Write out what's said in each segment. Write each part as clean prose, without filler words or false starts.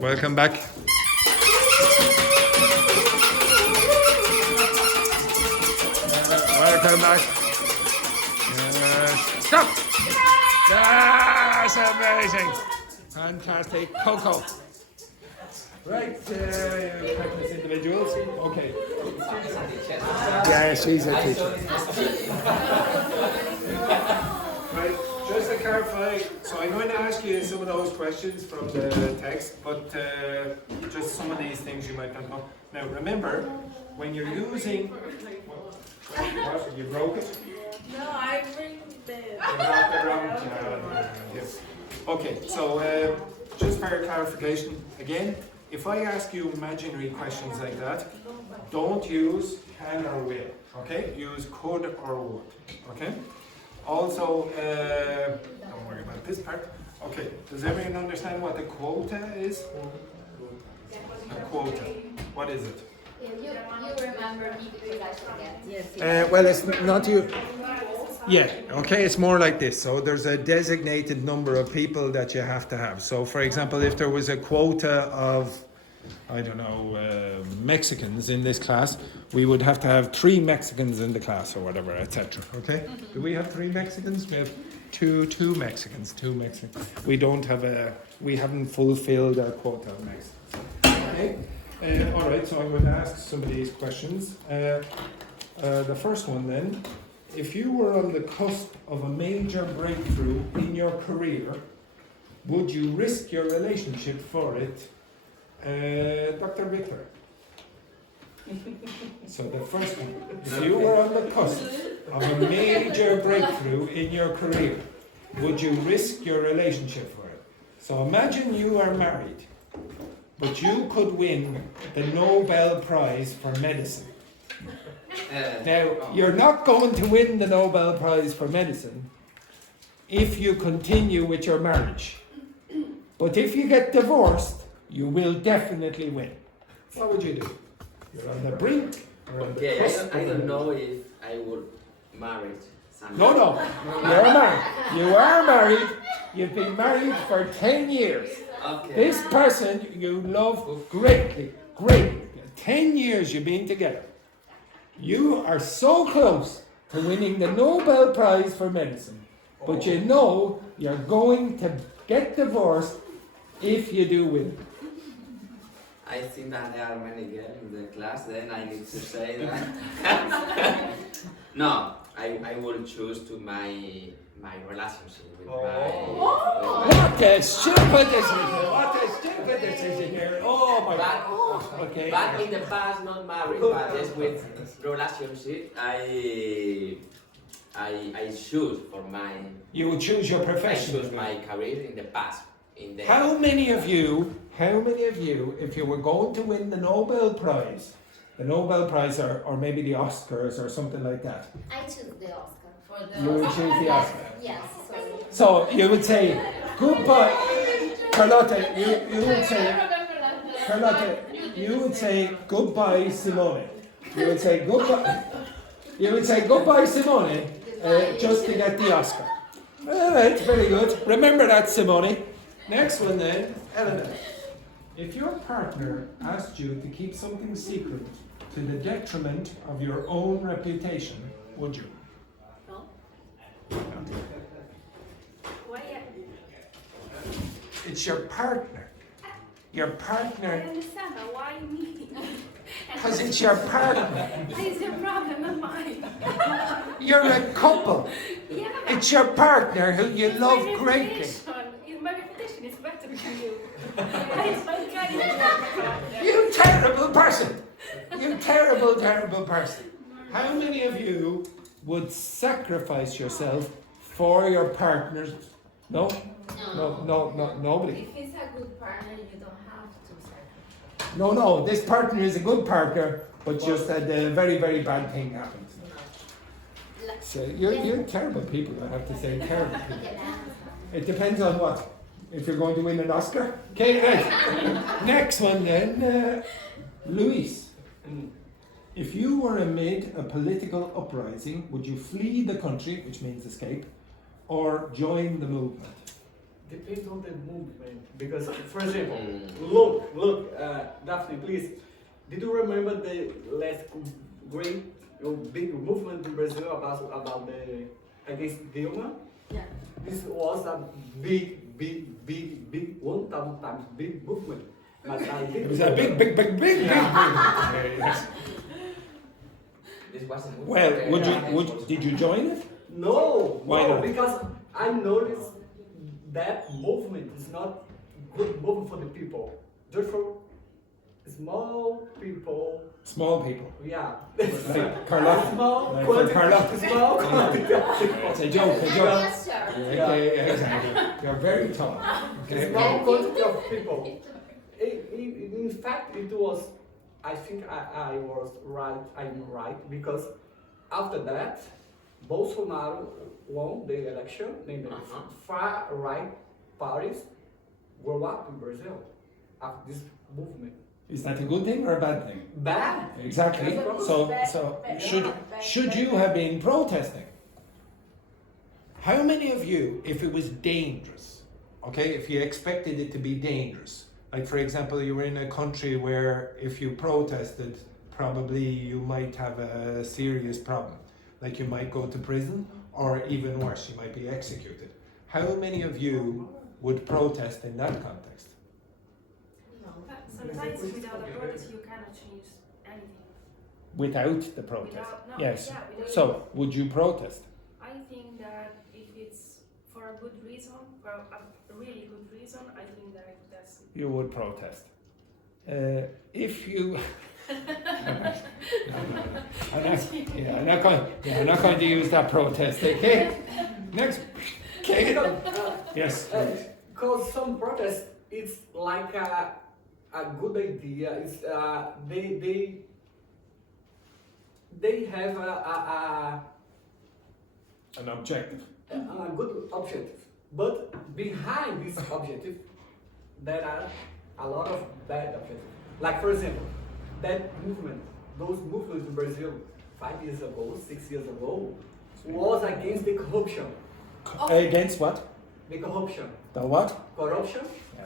Welcome back. Welcome back. Stop! That's amazing. Fantastic. Coco. Right, practice individuals. Okay. Yeah, she's a teacher. Right, just to clarify, so I'm going to ask you some of those questions from the text, but just some of these things you might not know. Now remember, when you're using... What? You broke it? No, I bring the... Yes. Okay, so just for clarification, again, if I ask you imaginary questions like that, don't use can or will, okay? Use could or would, okay? Also, don't worry about this part. Okay, does everyone understand what a quota is? A quota, what is it? You remember me because I forget. Yes. Well, it's not you. Yeah, okay, it's more like this. So there's a designated number of people that you have to have. So for example, if there was a quota of, I don't know, Mexicans in this class, we would have to have 3 Mexicans in the class or whatever, etc. Okay? Do we have 3 Mexicans? We have two Mexicans. We don't have we haven't fulfilled our quota of Mexicans. Okay? All right, so I'm going to ask some of these questions. The first one then. If you were on the cusp of a major breakthrough in your career, would you risk your relationship for it? Dr. Victor. So the first one, if you were on the cusp of a major breakthrough in your career, would you risk your relationship for it? So imagine you are married, but you could win the Nobel Prize for medicine. Now, you're not going to win the Nobel Prize for medicine if you continue with your marriage. But if you get divorced, you will definitely win. What would you do? You're on the brink. Or on the cusp. I don't know if I would marry someone. No. You're married. You are married. You've been married for 10 years. Okay. This person you love greatly. 10 years you've been together. You are so close to winning the Nobel Prize for medicine, but you know you're going to get divorced if you do win. I think that there are many girls in the class, then I need to say that. No, I will choose to my relationship with What a stupid decision here. Oh my God. Okay. But in the past, not married, but just with relationship, I choose for my... You would choose your profession. I choose my career in the past. How many of you, if you were going to win the Nobel Prize or maybe the Oscars or something like that? I choose the Oscar. For the You would choose the Oscar? Yes. So you would say, goodbye, Carlotta, you would say, Carlotta, you would say, goodbye, Simone. You would say, goodbye, Simone, just to get the Oscar. All right, very good. Remember that, Simone. Next one then, Eleanor. If your partner asked you to keep something secret to the detriment of your own reputation, would you? No. Why? It's your partner. Your I partner, understand, but why me? because it's your partner. It's your problem, not mine. You're a couple. Yeah, but It's your partner who you it's love my greatly. reputation. My reputation is better than you. It's my kind You terrible person. You terrible person. How many of you would sacrifice yourself for your partners? No, nobody. If it's a good partner, you don't have to sacrifice. No, this partner is a good partner, but just that a very, very bad thing happens. So you're terrible people, I have to say, terrible people. It depends on what. If you're going to win an Oscar. Okay, right. Next one then, Luis. If you were amid a political uprising, would you flee the country, which means escape, or join the movement? Depends on the movement. Because, for example, look, Daphne, please. Did you remember the last great big movement in Brazil about the against Dilma? Yeah. This was a big 1,000 times big movement. But It was a big yes. This wasn't good. Well, did you join it? No, Why no, not? because I noticed that movement is not good movement for the people. Just for small people. Small people. Yeah. Like Carlotta. Small Like quantity. Carlotta. Small quantity of people. It's a joke. Yes, sir. Okay, exactly. You're very tall. Okay. Small quantity of people. In fact, it was. I think I was right. I'm right because after that, Bolsonaro won the election. Then the far right parties grew up in Brazil after this movement. Is that a good thing or a bad thing? Bad. Exactly. So should you have been protesting? How many of you, if it was dangerous, okay, if you expected it to be dangerous, like for example, you were in a country where if you protested, probably you might have a serious problem, like you might go to prison, or even worse, you might be executed. How many of you would protest in that context? Sometimes without a protest you cannot change anything. Without the protest? Without, Yes. Yeah, without So, would you protest? I think that if it's for a good reason, for a really good reason, I think that that's You would protest. If you... I'm not going to use that protest, okay? Next. Okay. Yes. Because some protests, it's like a good idea. It's they have An objective. a good objective, but behind this objective, there are a lot of bad objectives. Like for example, that movement, those movements in Brazil 5 years ago, 6 years ago, was against the corruption. Against what? The corruption. The what? Corruption. Yes.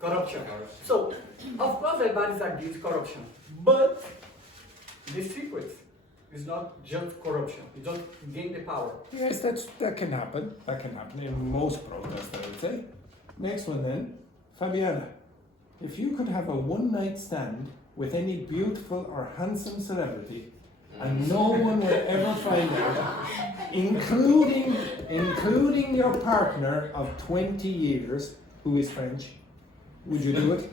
Corruption. So, of course, everybody's against corruption, but the secret is not just corruption. You don't gain the power. Yes, that can happen. That can happen in most protests, I would say. Next one then. Fabiana, if you could have a one-night stand with any beautiful or handsome celebrity and no one would ever find out, including your partner of 20 years, who is French, would you do it?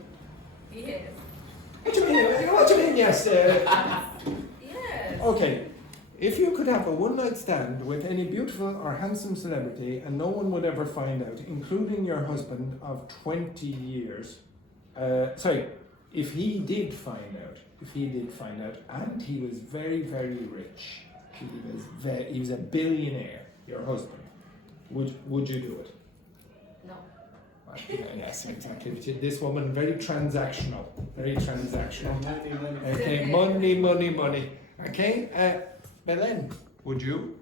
Yes. What do you mean? What do you mean, yes? Yes. Okay, if you could have a one-night stand with any beautiful or handsome celebrity and no one would ever find out, including your husband of 20 years, if he did find out, and he was very, very rich, he was a billionaire, your husband, would you do it? No. Yes, exactly. This woman, very transactional. Money. Okay, money. Okay, Belen, would you?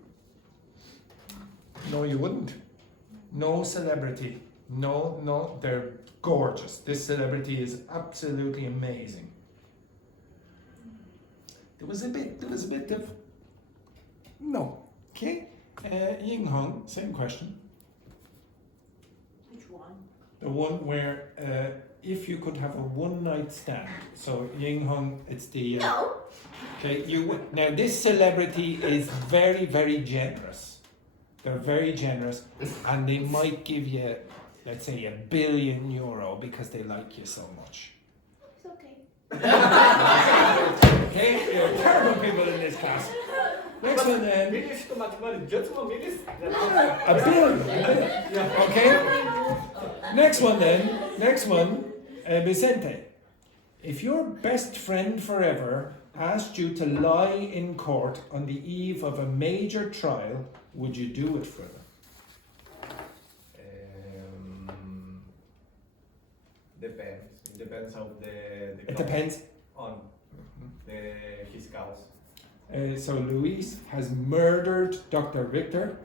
No, you wouldn't. No celebrity. No, they're gorgeous. This celebrity is absolutely amazing. There was a bit of no. Okay, Ying Hong, same question. Which one? The one where if you could have a one-night stand. So Ying Hong, it's the No. okay. Now this celebrity is very, very generous. They're very generous, and they might give you, let's say, €1 billion because they like you so much. It's okay. Okay, there are terrible people in this class. Next one then. Million is too much money. Just 1 million. A billion. Okay. Next one, Vicente. If your best friend forever asked you to lie in court on the eve of a major trial, would you do it for them? Depends. It depends on the It depends. on his cause. So Luis has murdered Dr. Victor.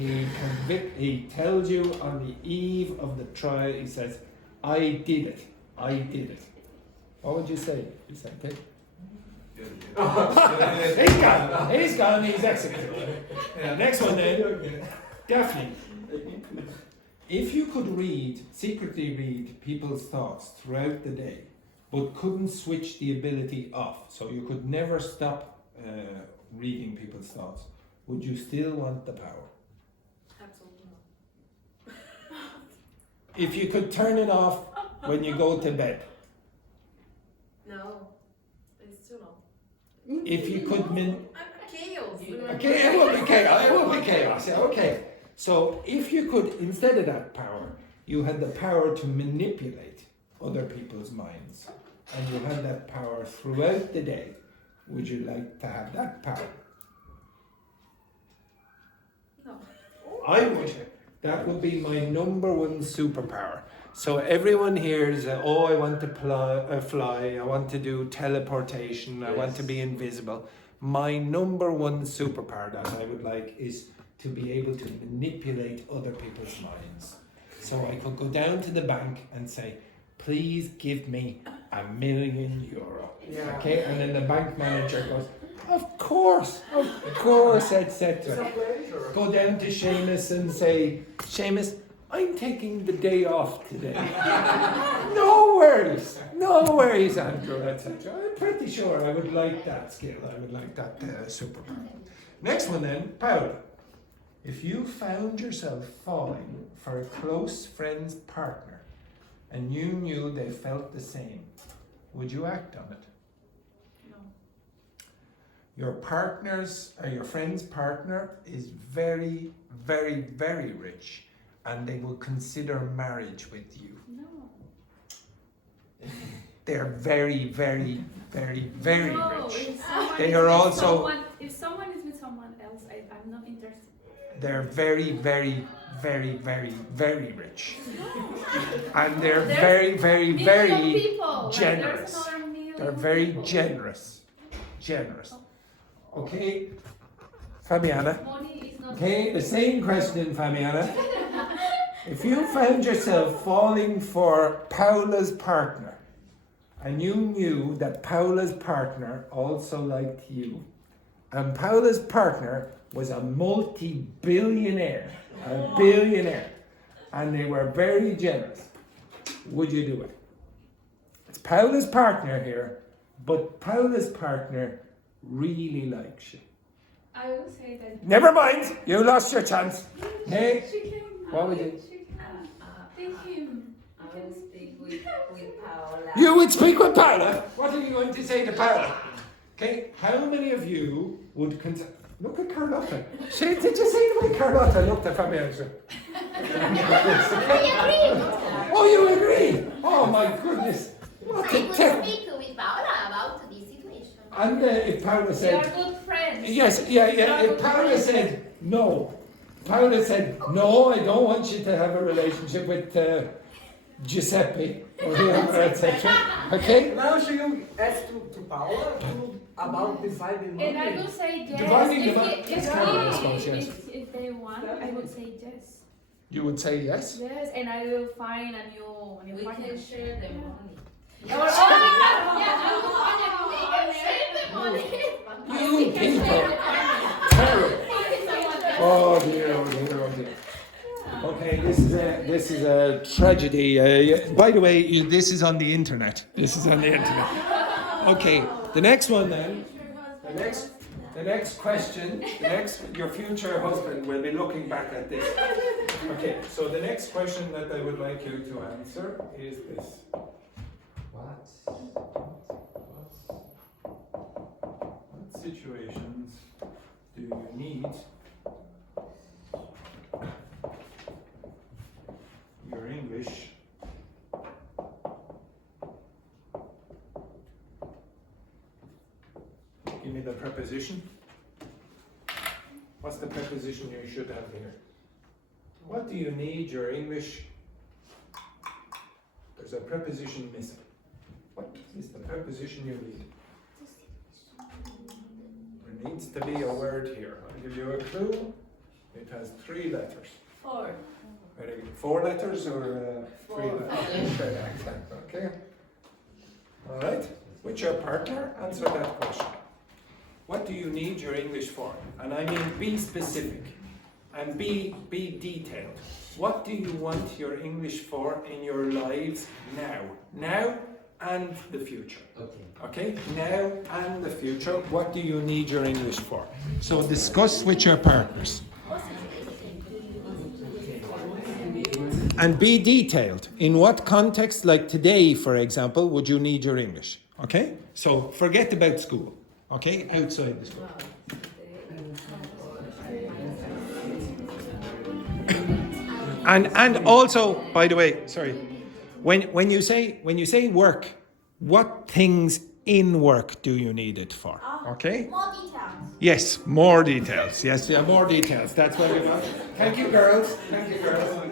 he tells you on the eve of the trial, he says, I did it. I did it. What would you say? You say, okay. He's gone, he's executed. Next one then. Daphne. If you could secretly read people's thoughts throughout the day, but couldn't switch the ability off, so you could never stop reading people's thoughts, would you still want the power? Absolutely not. If you could turn it off when you go to bed, No, it's too long. if you could Chaos. okay, it will be chaos. It will be chaos. Yeah, okay. So if you could, instead of that power, you had the power to manipulate other people's minds, and you had that power throughout the day, would you like to have that power? No. I would. That would be my number one superpower. So everyone hears, oh, I want to fly, I want to do teleportation, I want to be invisible. My number one superpower that I would like is to be able to manipulate other people's minds. So I could go down to the bank and say, please give me €1 million. Yeah. Okay, and then the bank manager goes, of course, etc. It's a pleasure. Go down to Seamus and say, Seamus, I'm taking the day off today. No worries, Andrew, etc. I'm pretty sure I would like that skill. I would like that superpower. Next one then, Paul. If you found yourself falling for a close friend's partner and you knew they felt the same, would you act on it? No. Your partner's or your friend's partner is very, very, very rich, and they will consider marriage with you. No. They're very, very, very, very No, rich. if someone They is are with also- someone- if someone is with someone else, I'm not interested. They're very, very, very, very, very rich. And they're There's very, very, Million very people. Like, generous. there's another million They're very people. generous. Generous. Okay, Fabiana. Money is not. Okay, the same question, Fabiana. If you found yourself falling for Paula's partner, and you knew that Paula's partner also liked you, and Paula's partner was a multi-billionaire, a billionaire, and they were very generous, would you do it? It's Paula's partner here, but Paula's partner really likes you. I will say that. Never mind, you lost your chance. Hey, She can. what would you? She can. Take him. I will speak with Paola. You would speak with Paula? What are you going to say to Paula? Okay, how many of you would consider... Look at Carlotta. Did you see the way Carlotta looked at Fabiana? Oh, you agree? Oh my goodness. What I a would terrible... speak with Paola about this situation. And if Paula They said... are good friends. Yes, yeah. If Paula said no, Paula said, no, I don't want you to have a relationship with Giuseppe or whoever, etc. Okay? Now she will ask to Paola about dividing money. And I will say yes. Dividing if, the money. if, That's if, kind of they- response, yes. if they want, I would say yes. You would say yes? Yes, and I will find a new We partner. can share the money. Or You people! Terrible! Oh dear, oh dear, oh dear. Okay, this is a tragedy. By the way, this is on the internet. This is on the internet. Okay, the next one then. The next question. Your future husband will be looking back at this. Okay, so the next question that I would like you to answer is this. What situations do you need your English give me the preposition. What's the preposition you should have here? What do you need your English? There's a preposition missing. What is the preposition you need? There needs to be a word here. I'll give you a clue. It has 3 letters. 4. Very good. 4 letters or 3 letters? Okay, excellent. Okay. All right. With your partner, answer that question. What do you need your English for? And I mean, be specific and be detailed. What do you want your English for in your lives now? Now and the future. Okay? Now and the future. What do you need your English for? So discuss with your partners. And be detailed. In what context, like today, for example, would you need your English? Okay? So forget about school. Okay? Outside the school. And also, by the way, sorry, when you say work, what things in work do you need it for? Okay? More details. Yes, more details. Yes, yeah, more details. That's what we want. Thank you, girls. Thank you, girls.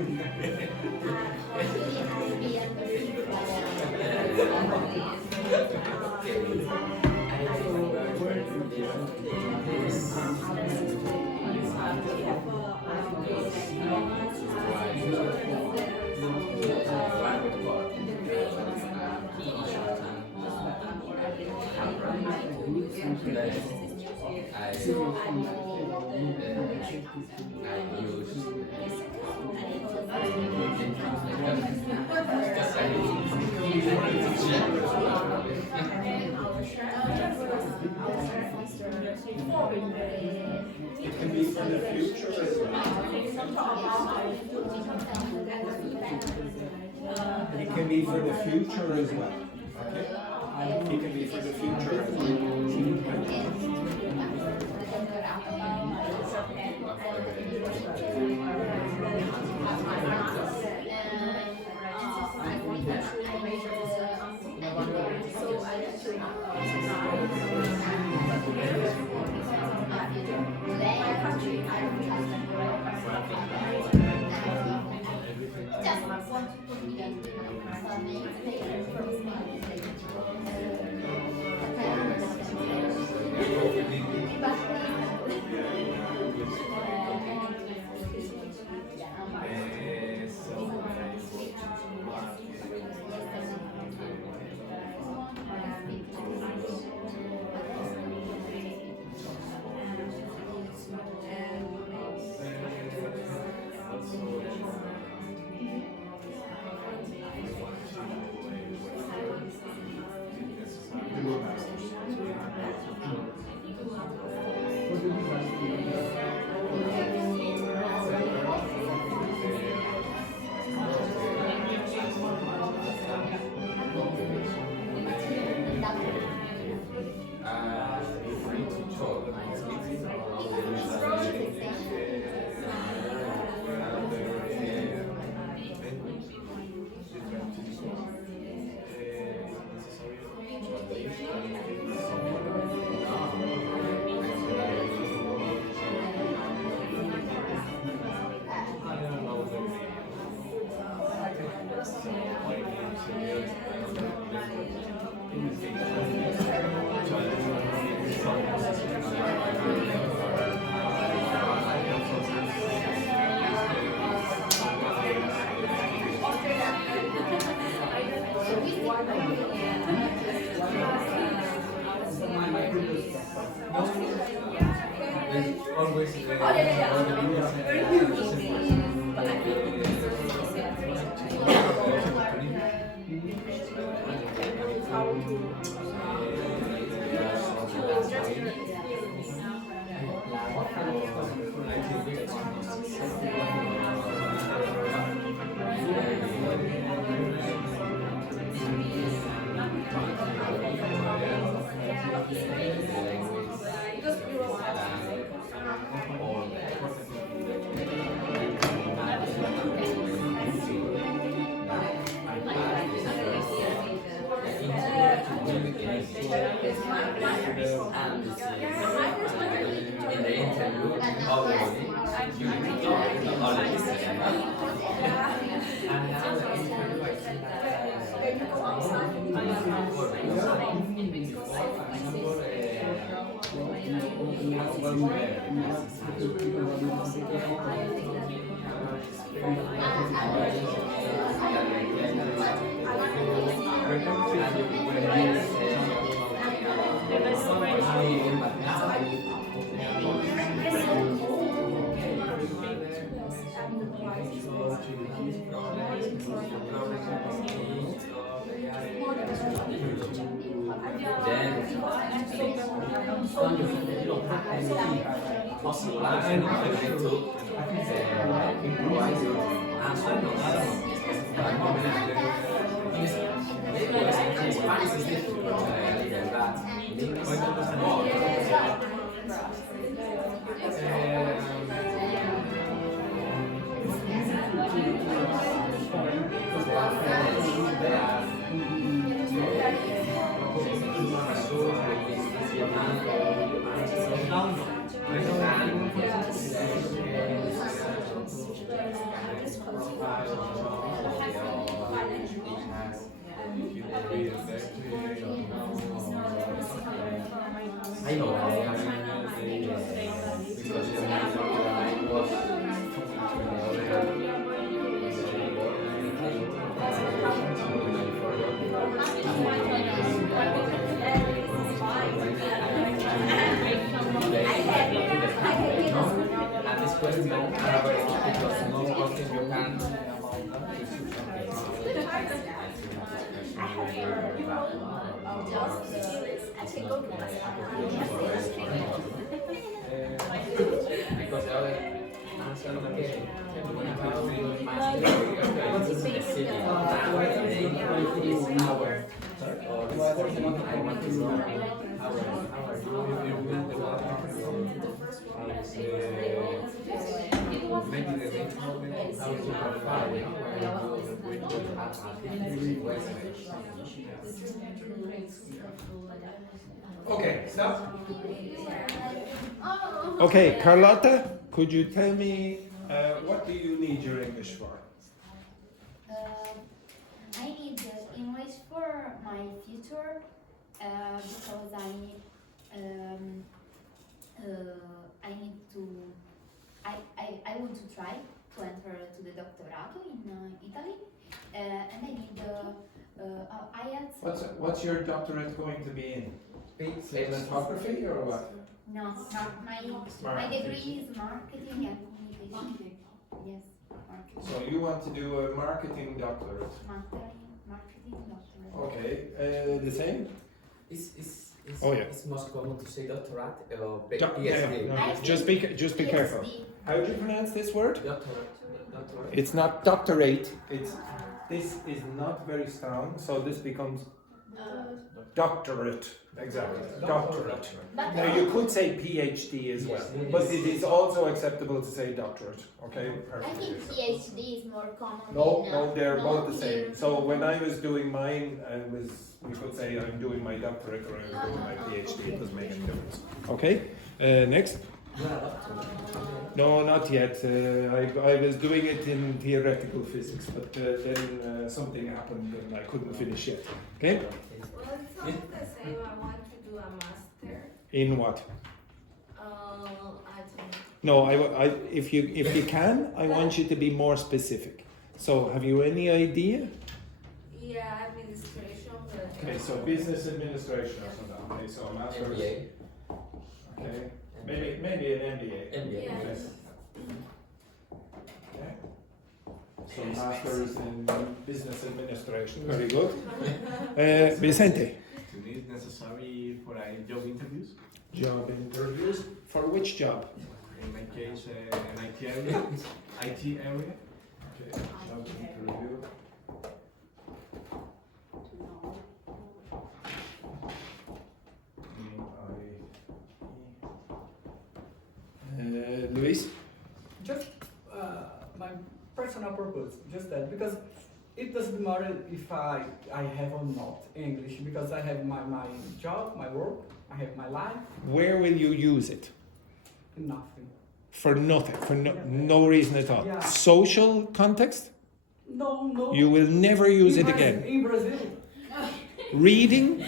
It can be for the future as well. It can be for the future as well. Okay? It can be for the future as well. Okay, stop. Okay, Carlotta, could you tell me what do you need your English for? I need English for my future because I need to I want to try to enter to the doctorato in Italy and I need IELTS. What's your doctorate going to be in? Cinematography or what? No, my degree is marketing and communication. Yes, marketing. So you want to do a marketing doctorate? Marketing doctorate. Okay, the same? Oh, yeah. It's most common to say doctorate or Yeah, PhD. no, just be careful. How do you pronounce this word? Doctorate. It's not doctorate. This is not very strong, so this becomes doctorate. Exactly, doctorate. Now you could say PhD as well, but it is also acceptable to say doctorate. Okay, I perfect. think PhD is more common. No, they're both the same. So when I was doing mine, we could say I'm doing my doctorate or I'm doing my PhD. It doesn't make any difference. Okay, next. No, not yet. I was doing it in theoretical physics, but then something happened and I couldn't finish yet. Okay? Well, it's not the same. I want to do a master. In what? I don't know. No, if you can, I want you to be more specific. So, have you any idea? Yeah, administration. But Okay, so business administration or something. Okay, so a master's. MBA. Okay, maybe an MBA. MBA. Yeah. Yes. Okay. So masters in business administration. Very good. Vicente. To me, it's necessary for job interviews. Job interviews. For which job? In my case, an IT area. IT area. Okay, job interview. Luis? Just my personal purpose, just that, because it doesn't matter if I have or not English, because I have my job, my work, I have my life, Where will you use it? nothing. For nothing, for no reason at all. Yeah. Social context? No. You will never use it again. In Brazil, Reading?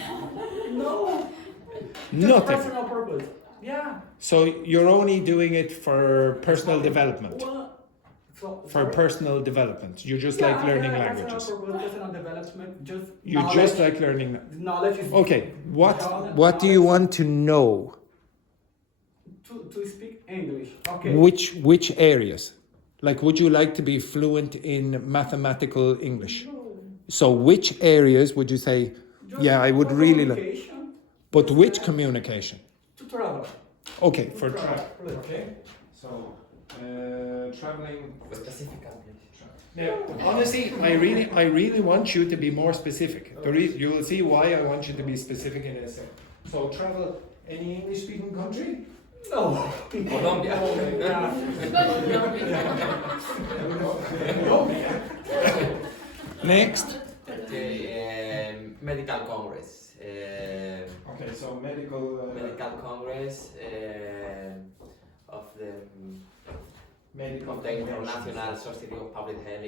no. Just Nothing. personal purpose. Yeah. So you're only doing it for personal development. Well, so, For sorry? personal development. You just like learning languages. For personal development, just You knowledge. just like learning. Knowledge is Okay, what knowledge do you want to know? to speak English. Okay. Which areas? Like, would you like to be fluent in mathematical English? So which areas would you say, Just yeah, I would for really like, communication, but which communication? to travel. Okay, To for travel. travel. Okay, so traveling. Specific English. Now, honestly, I really want you to be more specific. You will see why I want you to be specific in a second. So travel any English-speaking country? No. Colombia. Next. Okay, medical congress. Okay, so medical. Medical congress of the Medical of the International Society of Public Health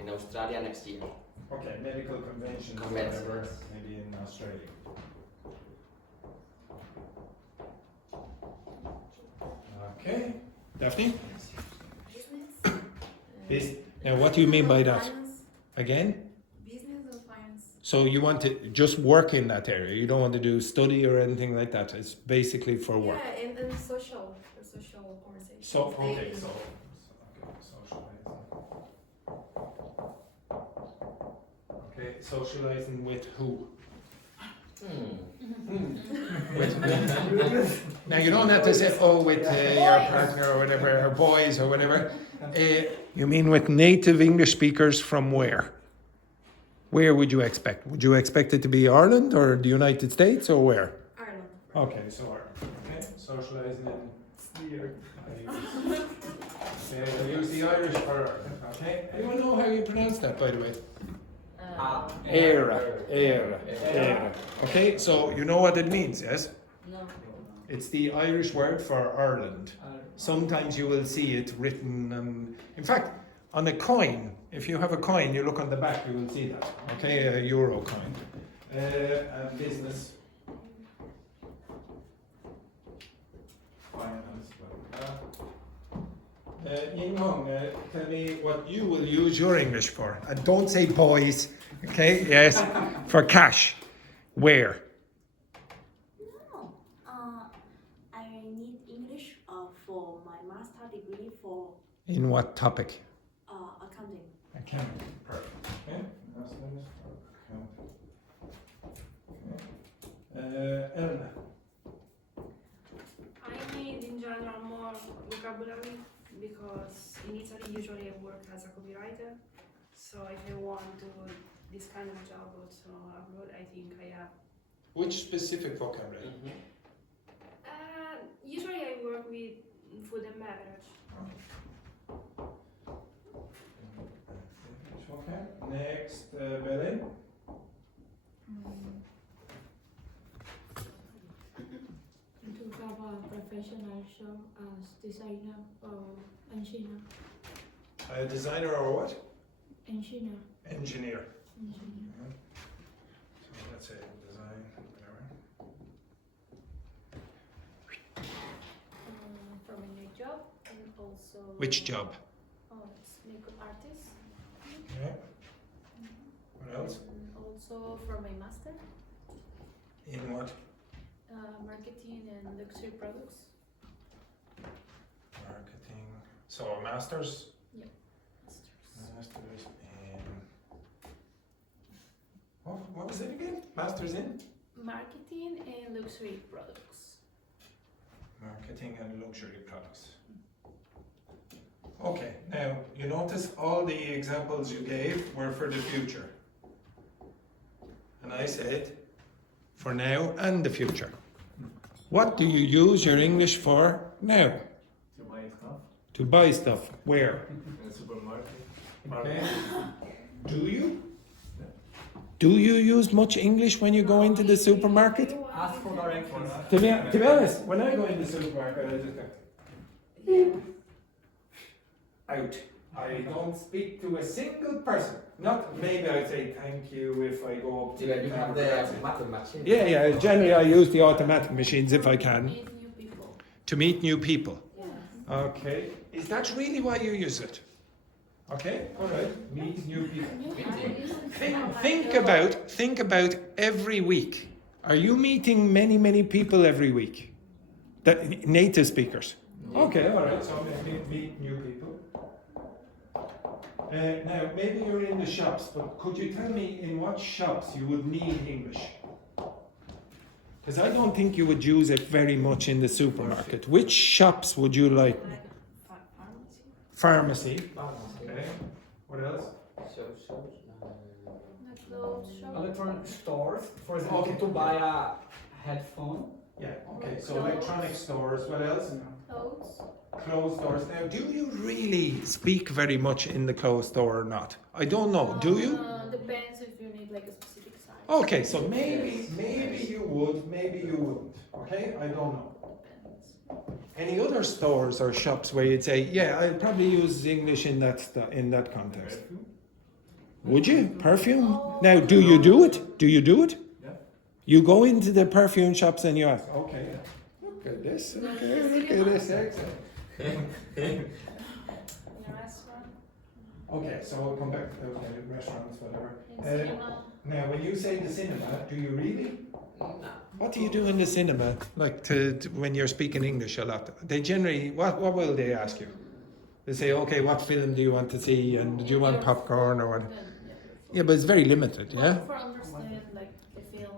in Australia next year. Okay, medical conventions or Conventions. whatever, maybe in Australia. Okay, Daphne. Business. Now, what do you mean by that? Finance. Again? Business or finance? So you want to just work in that area. You don't want to do study or anything like that. It's basically for work. Yeah, and social conversation. So okay, Dating. so socializing. Okay, socializing with who? Now you don't have to say with your partner or whatever, or boys or whatever. You mean with native English speakers from where? Where would you expect? Would you expect it to be Ireland or the United States or where? Ireland. Okay, so Ireland. Okay, socializing in the use the Irish for Ireland. Okay. Anyone know how you pronounce that, by the way? Era. Okay, so you know what it means, yes? No. It's the Irish word for Ireland. Sometimes you will see it written, in fact, on a coin. If you have a coin, you look on the back, you will see that. Okay, a euro coin. And business. Finance. Ying Hong, tell me what you will use your English for. And don't say boys, okay? Yes, for cash. Where? No, I need English for my master degree for In what topic? accounting. Accounting. Perfect. Okay. Masters for accounting. Elena. I need in general more vocabulary because in Italy usually I work as a copywriter. So if I want to do this kind of job also abroad, I think I have. Which specific vocabulary? Usually I work with food and beverage. Okay. Next, Belen. To have a professional job as designer or engineer. A designer or what? Engineer. Engineer. Engineer. So let's say design, whatever. For my new job and also. Which job? It's makeup artist. Okay. What else? And also for my master, In what? marketing and luxury products. Marketing. So a master's? Yeah. Master's in. What was it again? Master's in? Marketing and luxury products. Marketing and luxury products. Okay, now you notice all the examples you gave were for the future. And I said for now and the future. What do you use your English for now? To buy stuff To buy stuff. Where? in the supermarket. Okay. Do you? Do you use much English when you go into the supermarket? Ask for directions. To be honest, when I go in the supermarket, I just go out. I don't speak to a single person. Not maybe I say thank you if I go up to You have the that's it. automatic machine. Yeah, yeah. Generally, I use the automatic machines if I can Meet new people. to meet new people. Yes. Okay. Is that really why you use it? Okay. All right. Meet new people. Think about every week. Are you meeting many people every week? That native speakers. Okay. All right. So meet new people. Now, maybe you're in the shops, but could you tell me in what shops you would need English? Because I don't think you would use it very much in the supermarket. Which shops would you like? Pharmacy. Okay. What else? The clothes shop. Electronic stores, for example, Okay. to buy a headphone. Yeah. Okay. So electronic stores. What else? Clothes. Clothes stores. Now, do you really speak very much in the clothes store or not? I don't know. Do you? Depends if you need like a specific size. Okay. So maybe you would, maybe you wouldn't. Okay. I don't know. Depends. Any other stores or shops where you'd say, yeah, I'd probably use English in that context? Would you? Perfume? Now, do you do it? Do you do it? Yeah. You go into the perfume shops and you ask, okay, look at this, okay, look at this, excellent. In a restaurant. Okay, so we'll come back to restaurants, whatever. In cinema. Now, when you say the cinema, do you really? No. What do you do in the cinema? Like to when you're speaking English a lot? They generally, what will they ask you? They say, okay, what film do you want to see, and do you want popcorn or what? Yeah, but it's very limited, yeah. For understand like the film.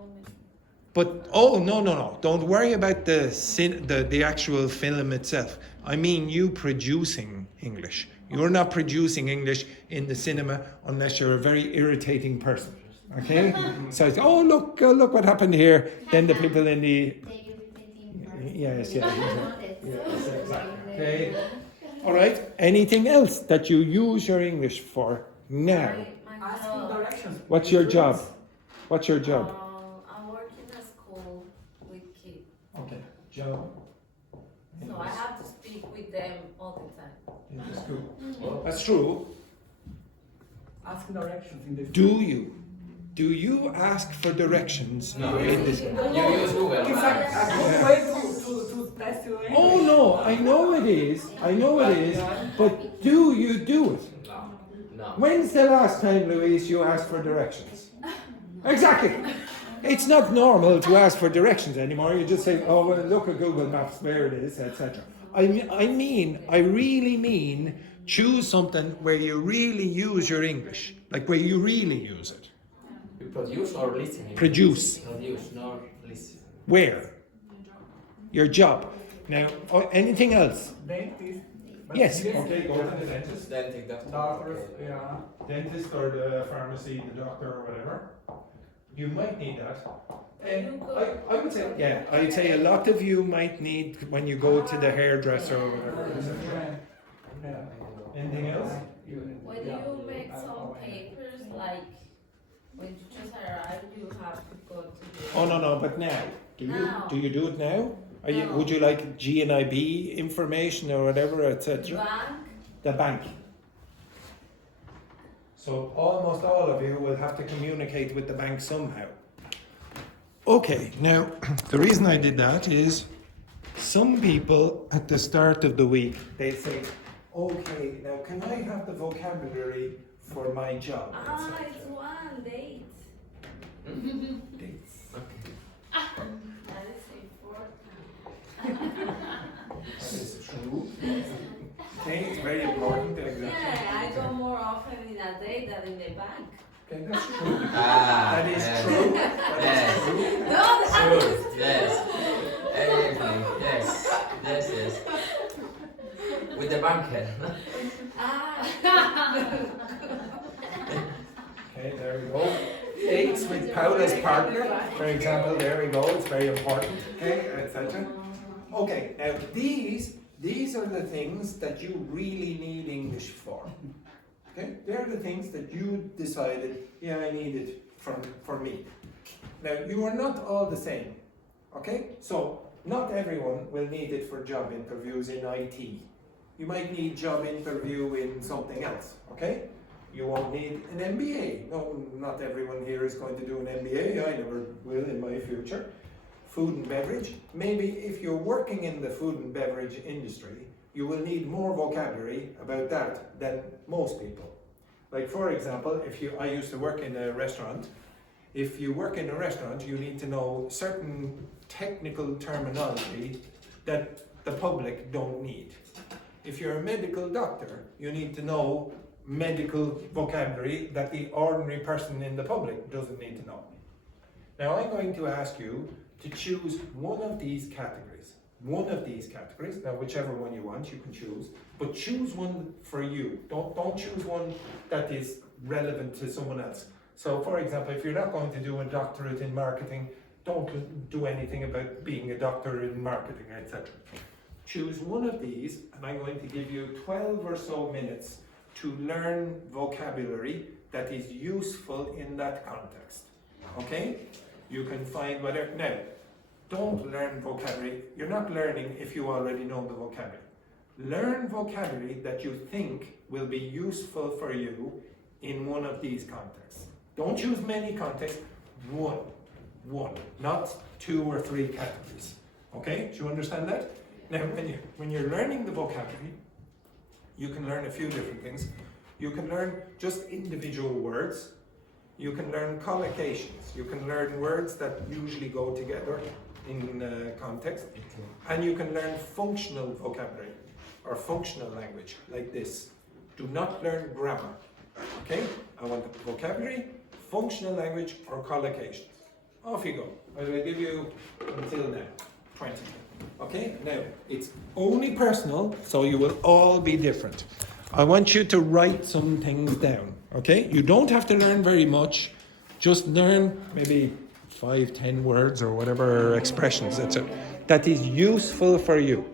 But no, don't worry about the actual film itself. I mean, you producing English. You're not producing English in the cinema unless you're a very irritating person. Okay? So it's, oh look what happened here. Then the people in the yes, exactly. Okay. All right. Anything else that you use your English for now? Asking directions. What's your job? What's your job? I work in a school with kids, Okay. Job. so I have to speak with them all the time. In the school. That's true. Asking directions in the Do you ask for directions No. in this? You use Google. In fact, a good way to test your English. Oh no, I know it is, but do you do it? No. When's the last time, Louise, you asked for directions? Exactly. It's not normal to ask for directions anymore. You just say, oh, well, look at Google Maps, where it is, etc. I really mean, choose something where you really use your English, like where you really use it. You produce or listen? Produce. Produce, not listen. Where? Your job. Now, anything else? Dentist. Yes. Yes. Okay, go to the dentist. Dentic, doctor. Doctors, yeah. Dentist or the pharmacy, the doctor or whatever. You might need that. I would say, yeah, I'd say a lot of you might need when you go to the hairdresser or whatever. Yeah. Anything else? When you make some papers, like when you just arrive, you have to go to the. Oh no, but now. Now. Do you do it now? No. Would you like GNIB information or whatever, etc.? Bank. The bank. So almost all of you will have to communicate with the bank somehow. Okay, now the reason I did that is some people at the start of the week, they say, okay, now can I have the vocabulary for my job? It's one date. Dates. That is important. That is true. Okay, it's very important. Exactly. Yeah, I go more often in a day than in the bank. Okay, that's true. That That is true. That is true. No, True. Yes. Everything. Yes. With the banker. Okay, there we go. Dates with Paula's partner, for example, there we go, it's very important, okay, etc. Okay, now these are the things that you really need English for. Okay, they're the things that you decided, yeah, I need it for me. Now, you are not all the same, okay? So, not everyone will need it for job interviews in IT, You might need job interview in something else, okay? You won't need an MBA. No, not everyone here is going to do an MBA. I never will in my future. Food and beverage. Maybe if you're working in the food and beverage industry, you will need more vocabulary about that than most people. Like for example, I used to work in a restaurant. If you work in a restaurant, you need to know certain technical terminology that the public don't need. If you're a medical doctor, you need to know medical vocabulary that the ordinary person in the public doesn't need to know. Now I'm going to ask you to choose one of these categories. One of these categories. Now whichever one you want, you can choose. But choose one for you. Don't choose one that is relevant to someone else. So for example, if you're not going to do a doctorate in marketing, don't do anything about being a doctor in marketing, etc. Choose one of these, and I'm going to give you 12 or so minutes to learn vocabulary that is useful in that context. Okay? You can find whatever. Now, don't learn vocabulary. You're not learning if you already know the vocabulary. Learn vocabulary that you think will be useful for you in one of these contexts. Don't choose many contexts, one, not 2 or 3 categories. Okay? Do you understand that? Now, when you're learning the vocabulary, you can learn a few different things. You can learn just individual words. You can learn collocations. You can learn words that usually go together in context. And you can learn functional vocabulary or functional language like this. Do not learn grammar. Okay? I want the vocabulary, functional language, or collocations. Off you go. I will give you until now, 20. Okay, now it's only personal, so you will all be different. I want you to write some things down, okay? You don't have to learn very much, just learn maybe 5-10 words or whatever expressions that is useful for you.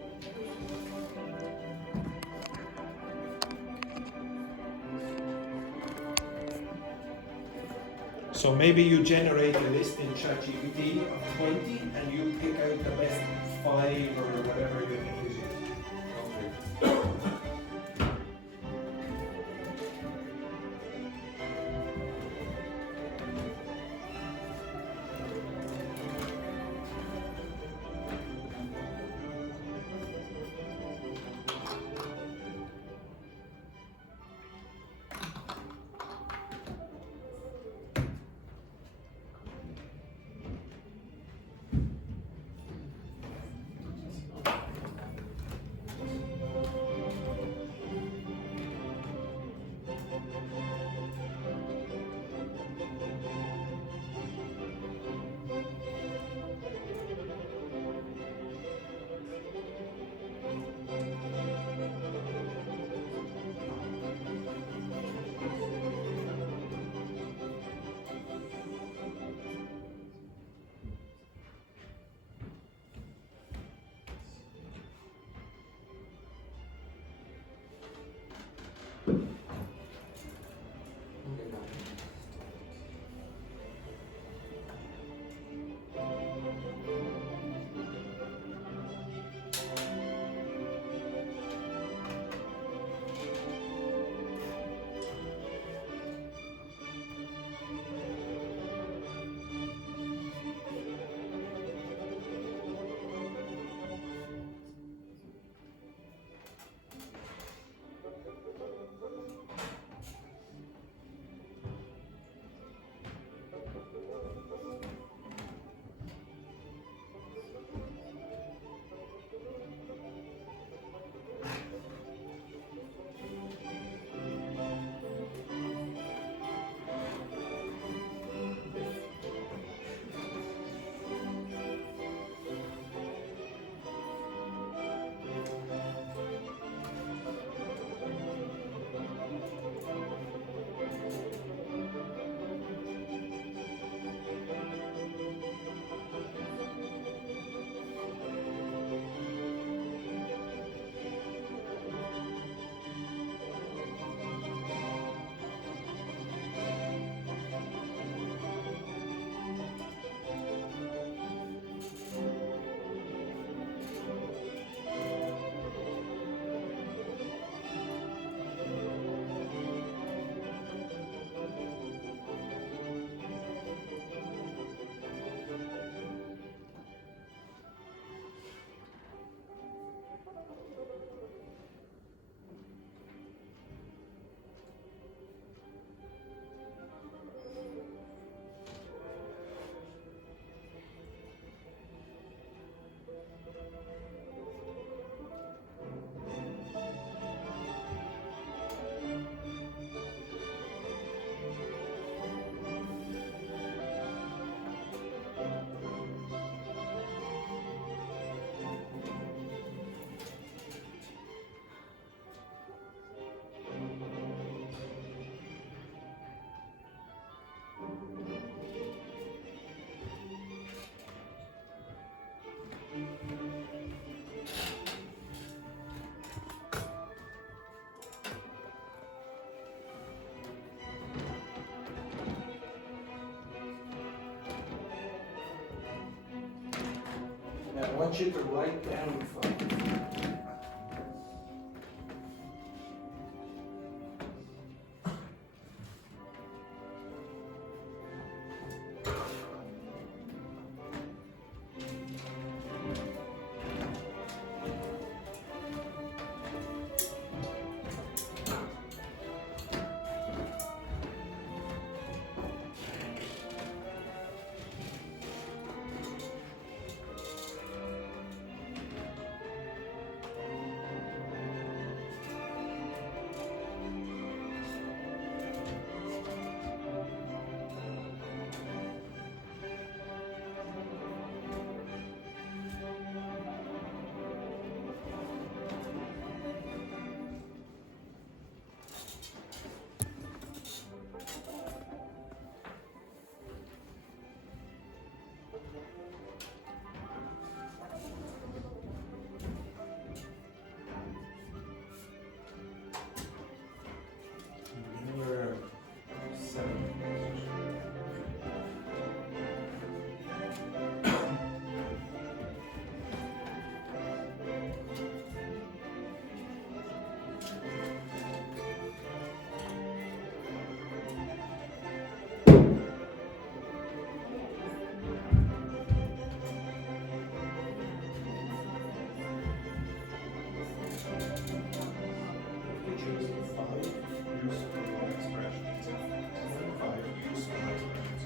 So maybe you generate a list in ChatGPT of 20 and you pick out the best 5 or whatever you think is useful. Okay. I want you to write down 5. Number 7. If you choose 5 useful expressions, 5 useful expressions.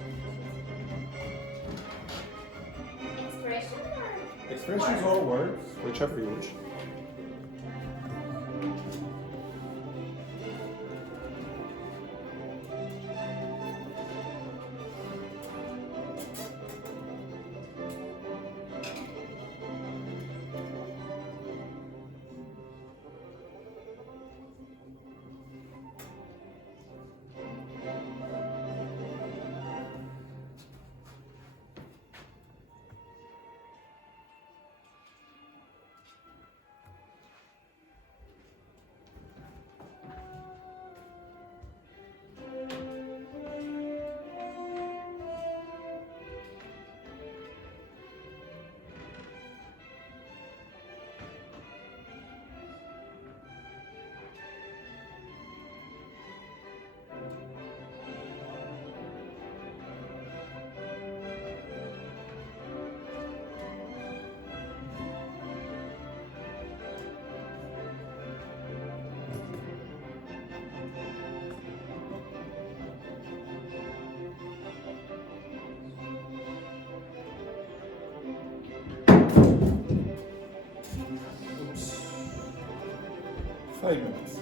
Expression or Expressions or words, whichever you wish. Oops. 5 minutes.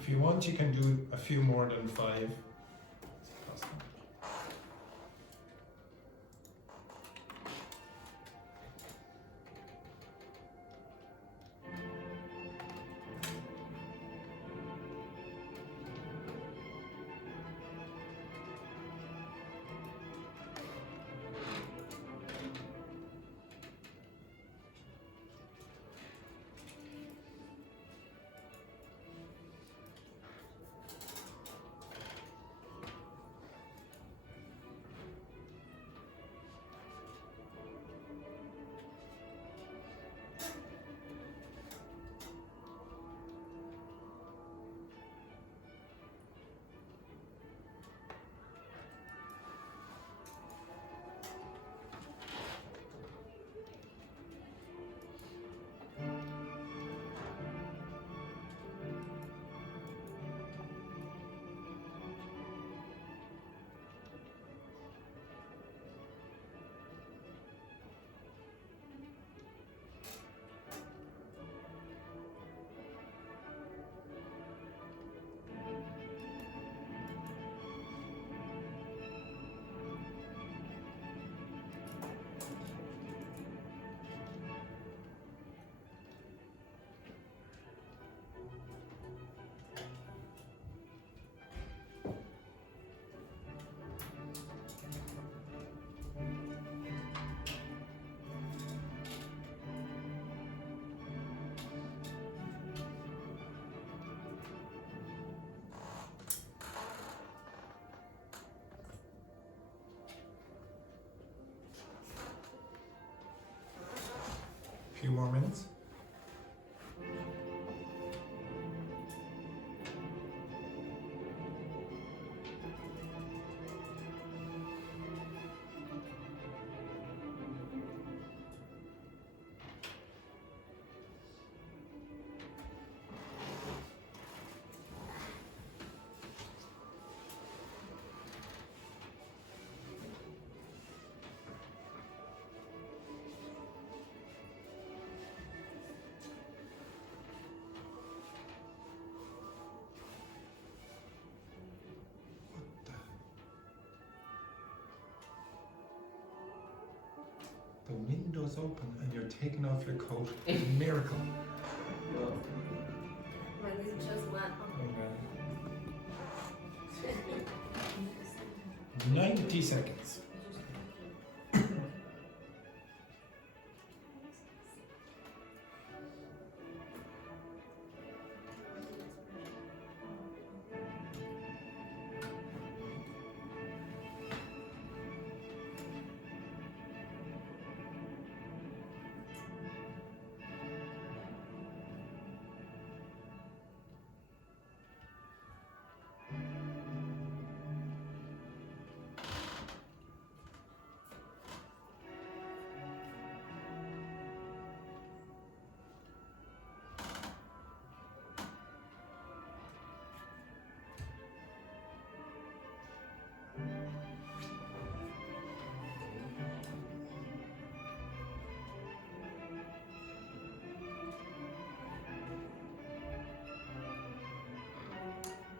If you want, you can do a few more than 5. few more minutes. The window's open and you're taking off your coat. Miracle. But it's just one. 90 seconds.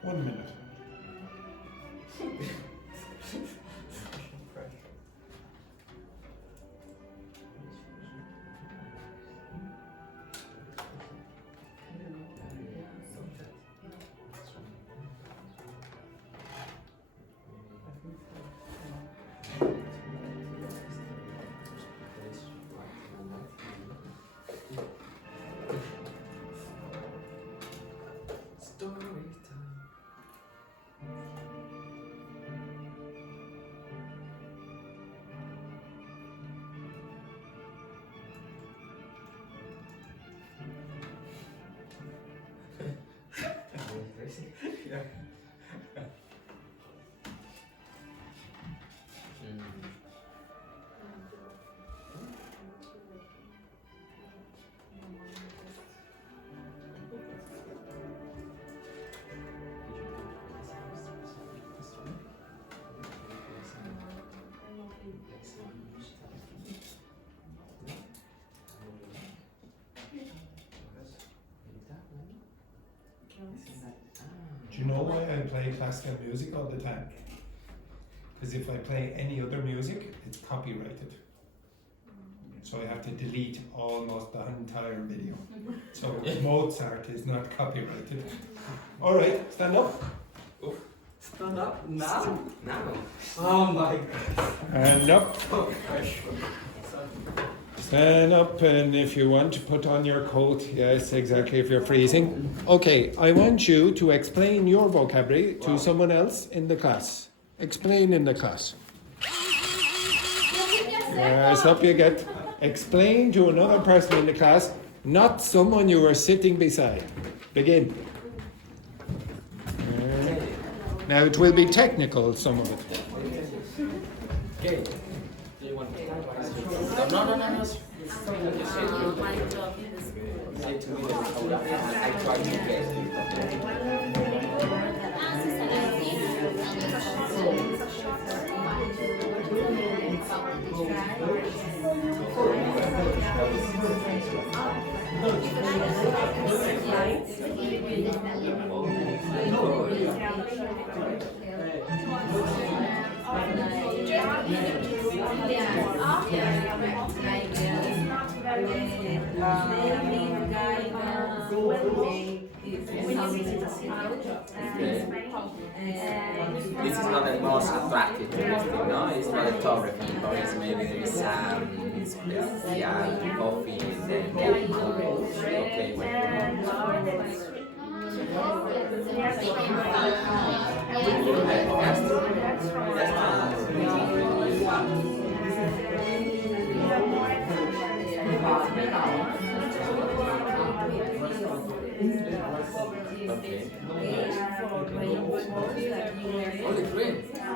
One minute. Yeah. Do you know why I play classical music all the time? Because if I play any other music, it's copyrighted. So I have to delete almost the entire video. So Mozart is not copyrighted. All right, stand up. Stand up now? Now. Oh my God. And up. Oh, pressure. Stand up, and if you want to put on your coat, yes, exactly, if you're freezing. Okay, I want you to explain your vocabulary to someone else in the class. Explain in the class. Yes, up you get. Explain to another person in the class, not someone you are sitting beside. Begin. Now it will be technical, some of it. Okay. Do you want No. My job in the school. Say to me that I try to get This is not the most attractive thing, no? It's not a top thing, but it's maybe there is some special coffee and then okay, That's Okay. for reinforce that you are Only three. Yeah,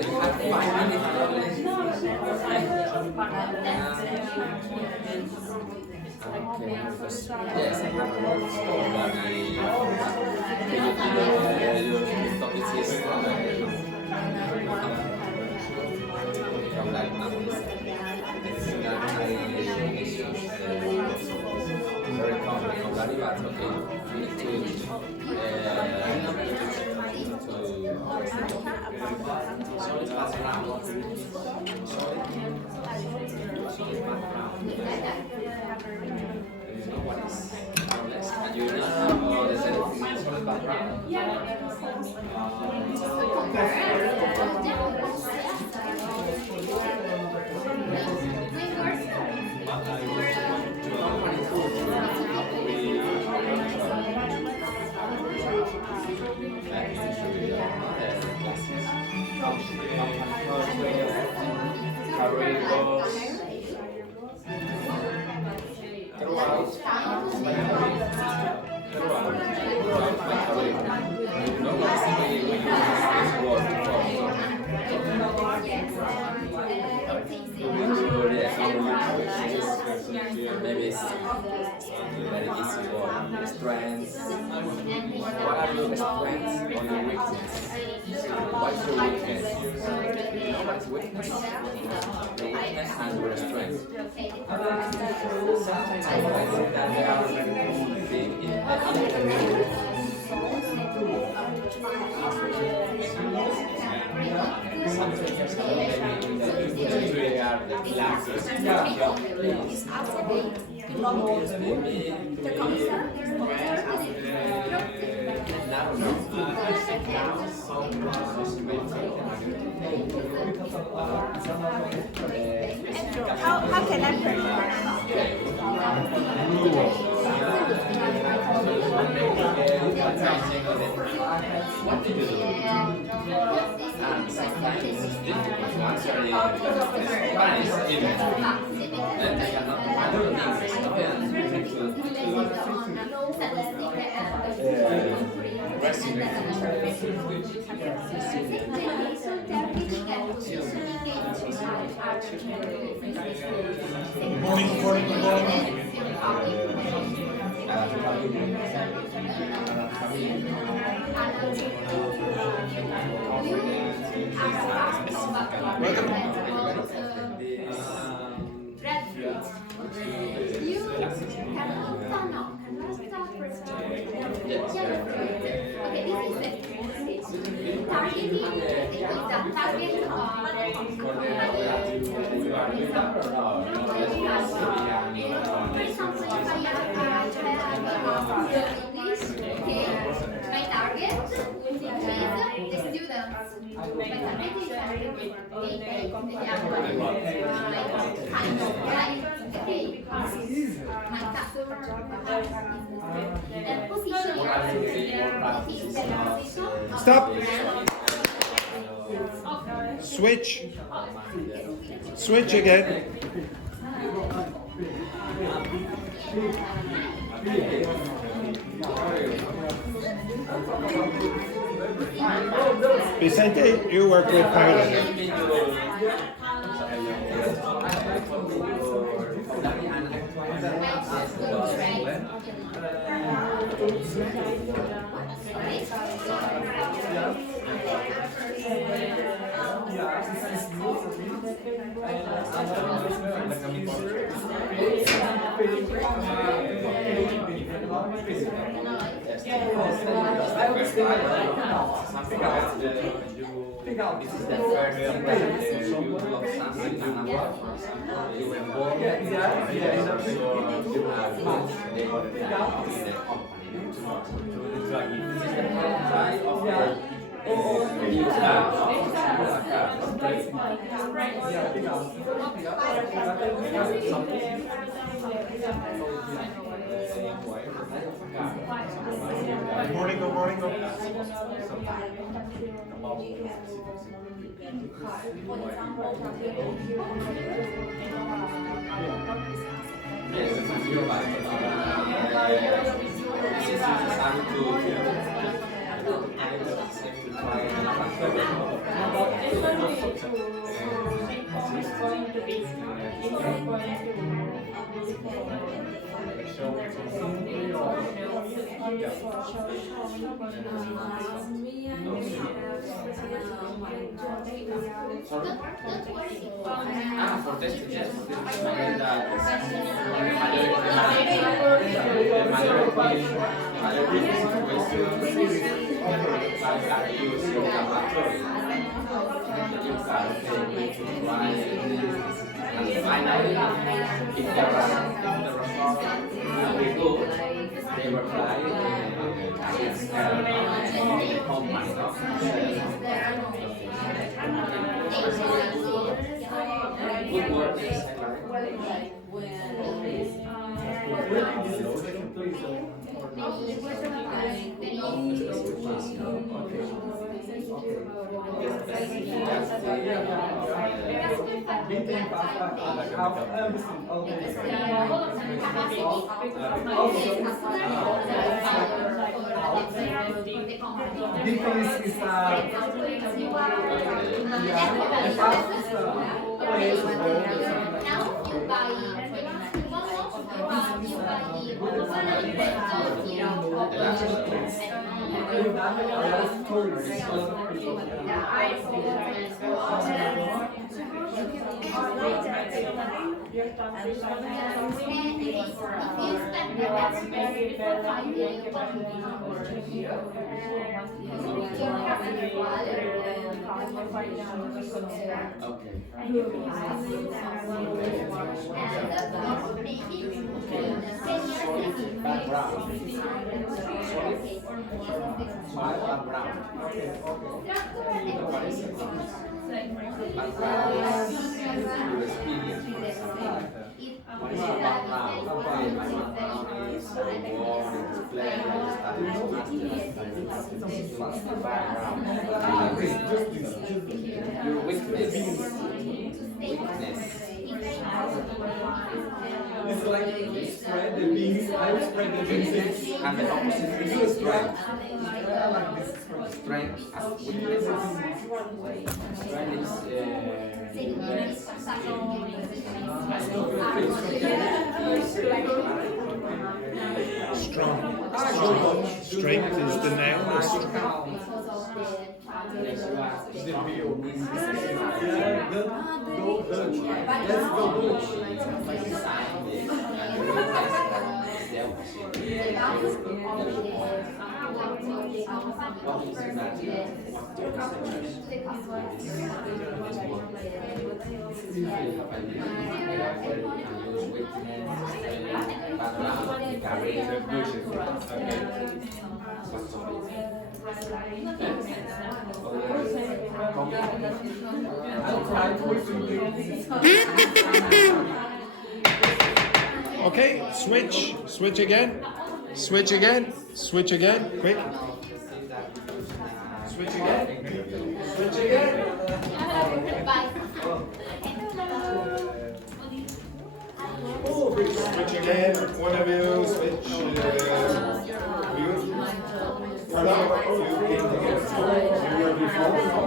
We have 5 minutes only. Okay, because yes, I have a lot of your topic is from like numbers. It's not very common vocabulary, but okay. We need to solid background. Solid background. You know what is less, and you know the definition of solid background. Maybe it's very easy for strengths. What are your strengths or your weakness? What's your weakness? You know what's weakness? Your weakness and your strength. Sometimes I think that they are very big in How can I what do you do? Sometimes it's difficult to answer in Spanish even. And I cannot do English, no? And you need to resume. Good morning, good morning, good morning. My target is the students. My target is my customer and position Stop. Switch. Switch again. Vicente, you work with Paula. This is the first thing that you love something and about you involve you have the company this is the prototype of the Good morning, good morning, good morning. Yes, it's a For testing, yes, for testing, finally, if the result will go, they reply it's company, no? Good work, your weakness. It's like you spread the beans, I spread the beans. And the opposite is strength. Like this. Strength as weakness. Strength is Strong. Strength is the noun. Or strength? Okay, switch again, switch again, quick. Switch again. Switch again, one of you switch. You were before, no?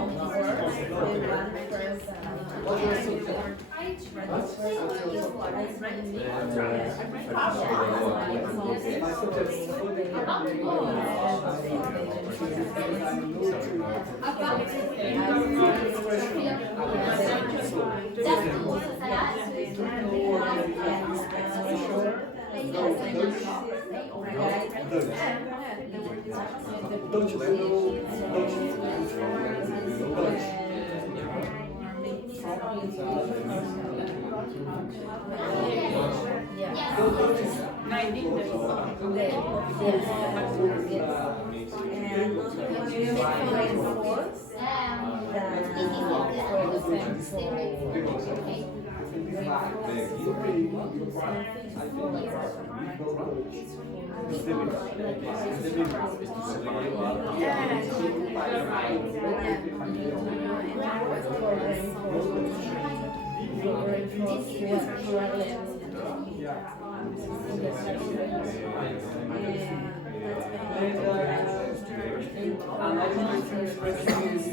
another expression is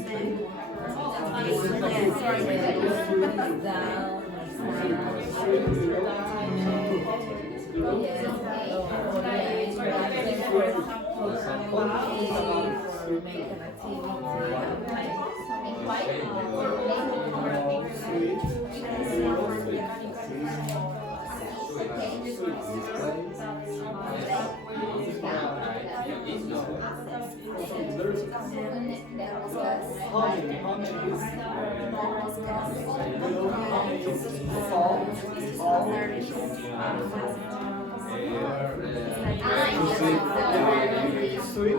sweet,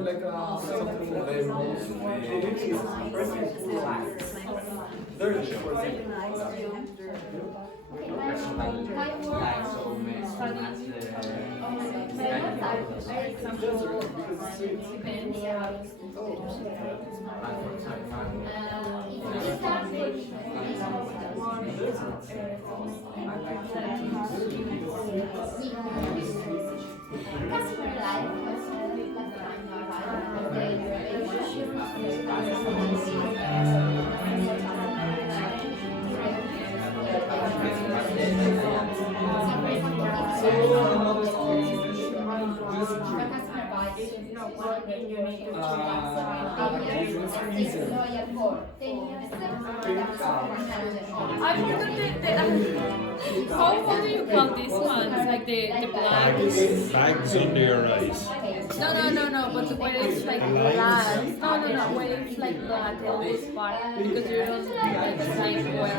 like something very I forgot how do you call these ones? Like the black. Bags under your eyes. No, but where it's like black. No, where it's like black all this part because you don't like decide where.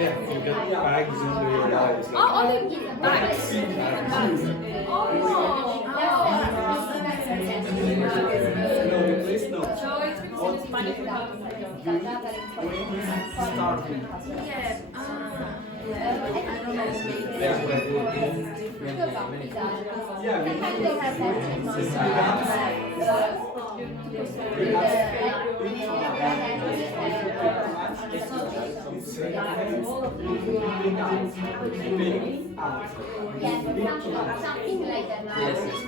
Yeah, you get bags under your eyes. Oh, only bags. Bags. Please no. So it's because in Spanish we have Something like that. Yes, it's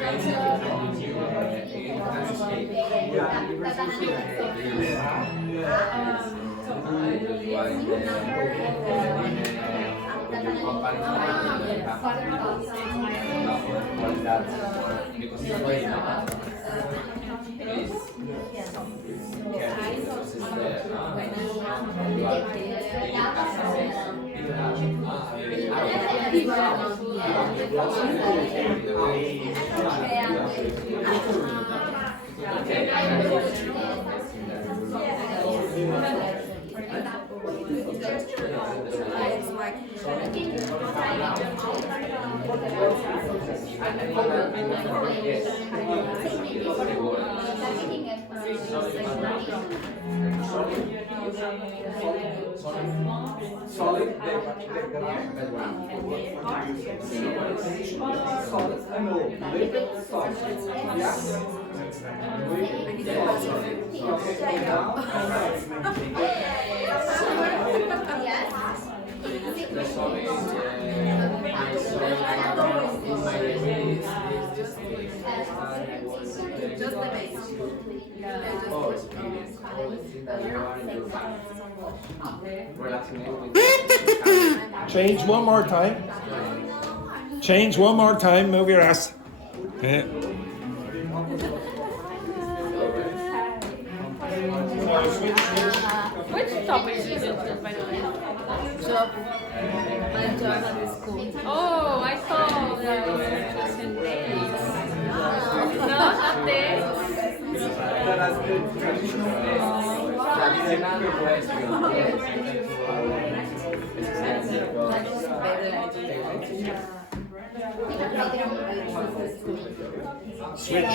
Solid Just the base. Change one more time. Change one more time. Move your ass. Yeah. which topic is it, by the way? Job. My job at the school. Oh, I thought that was just in days. No, not days. Switch.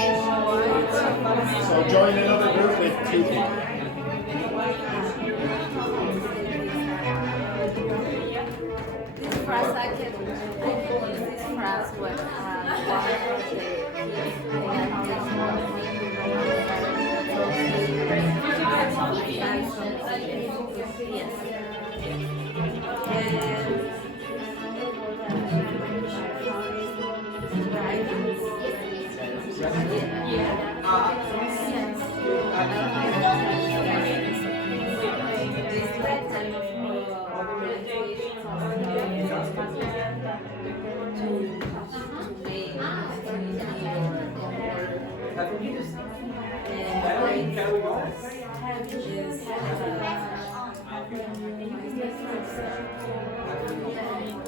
So join another group with 2 people. This phrase I can use this phrase when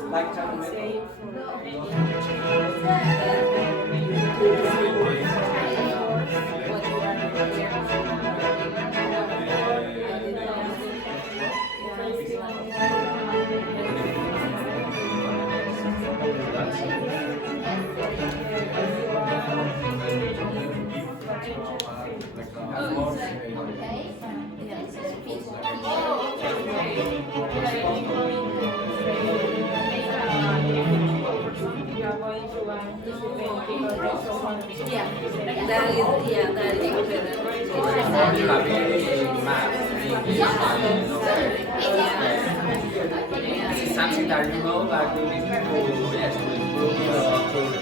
Like Dogme. That is better. This is something that you know that you need to, yes, to improve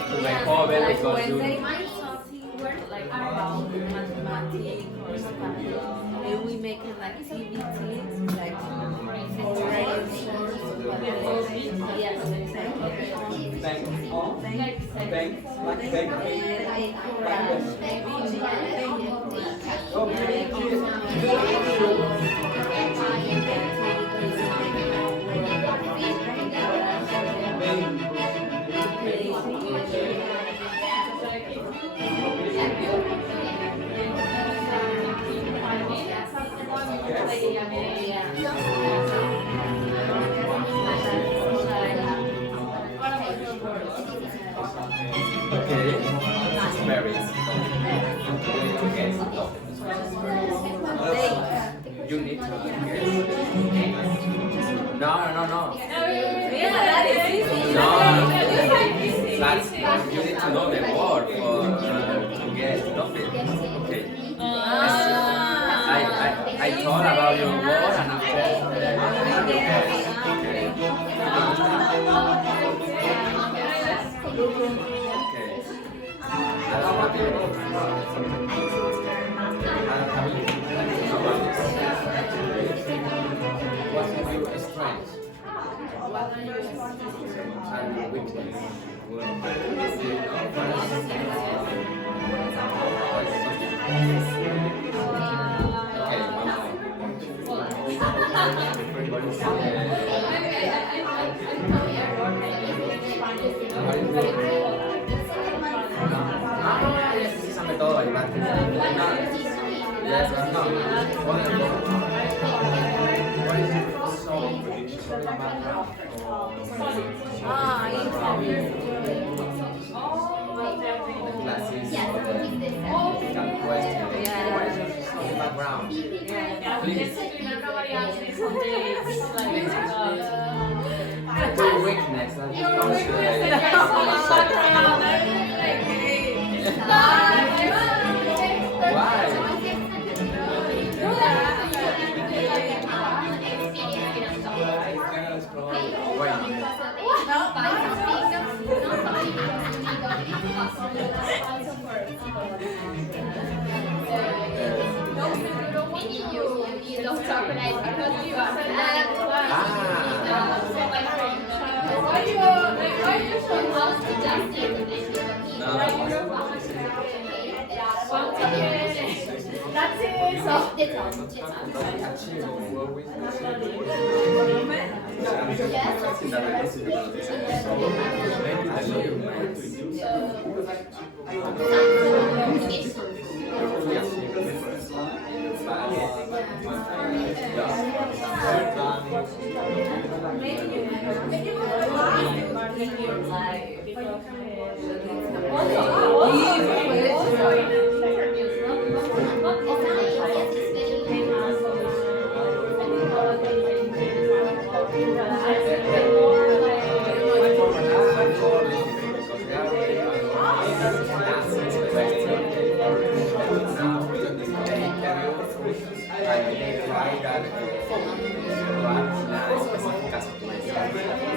to recover Like because when you. they find something like about mathematics or Spanish, we make it like activities, like for range yes, exactly. Bank on. Bank. Like bank. Okay, it's very you need to guess. No. Yeah, that is easy. No, that's you need to know the word for to guess nothing. Okay. I thought about your word and after you guess. Okay. What's your strength and your weakness? Okay, one Yes, this is a methodology, but yes or no. What is your background? Classes or the question. What is your study background? Please. Your weakness. Why? You don't talk like because you are that's it. So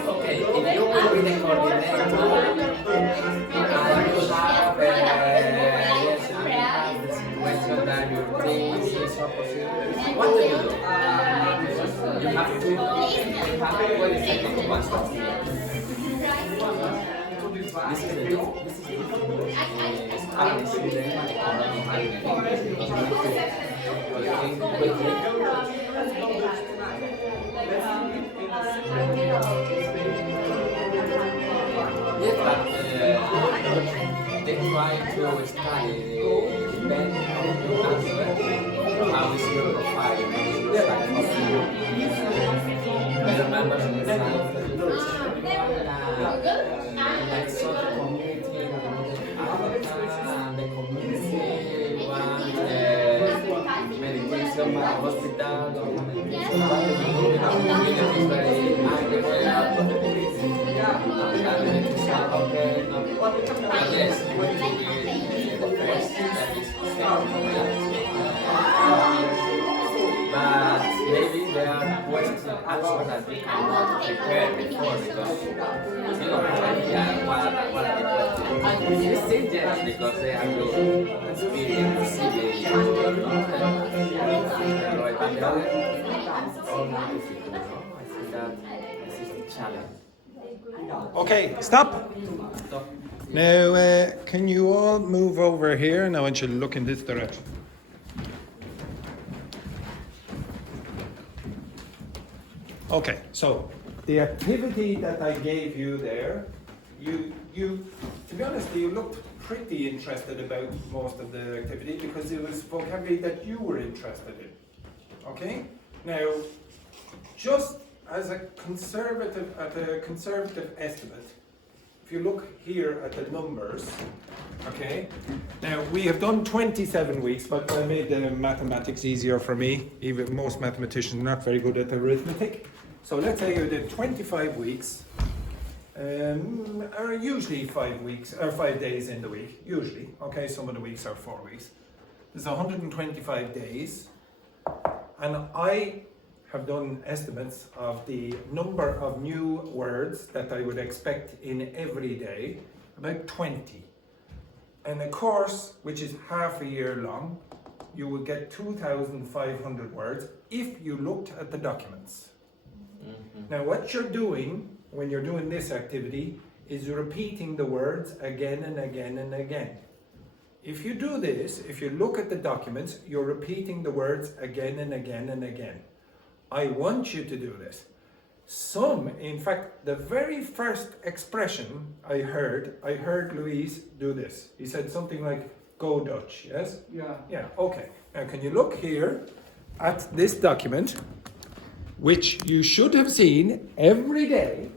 Okay, if you will be the coordinator, and you have the situation that your team is opposite, what do? You have to 20 seconds to answer. This is the Spanish student economic argument. think quickly. Yes, but they try to study depending on your answer. How is your profile? How is your psychology? I remember in the science that you like social community in Africa, and the community want meditation, hospital, or meditation. The community is very angry. Okay, but yes, the first that is but maybe there are questions and answers that we cannot prepare before because you don't have idea what are the questions. You say yes because they are your experience, but the other, all not difficult, no? I think that this is the challenge. Okay, stop. Now, can you all move over here? And I want you to look in this direction. Okay, so the activity that I gave you there, you to be honest, you looked pretty interested about most of the activity because it was vocabulary that you were interested in. Okay? Now, just as a conservative estimate, if you look here at the numbers, okay, now we have done 27 weeks, but I made the mathematics easier for me. Even most mathematicians are not very good at arithmetic. So let's say you did 25 weeks, are usually 5 weeks, or 5 days in the week, usually, okay, some of the weeks are 4 weeks. There's 125 days, and I have done estimates of the number of new words that I would expect in every day, about 20. And a course which is half a year long, you will get 2,500 words if you looked at the documents. Now what you're doing when you're doing this activity is you're repeating the words again and again and again. If you do this, if you look at the documents, you're repeating the words again and again and again. I want you to do this. In fact, the very first expression I heard Louise do this. He said something like, go Dutch, yes? Yeah. Yeah, okay. Now can you look here at this document, which you should have seen every day,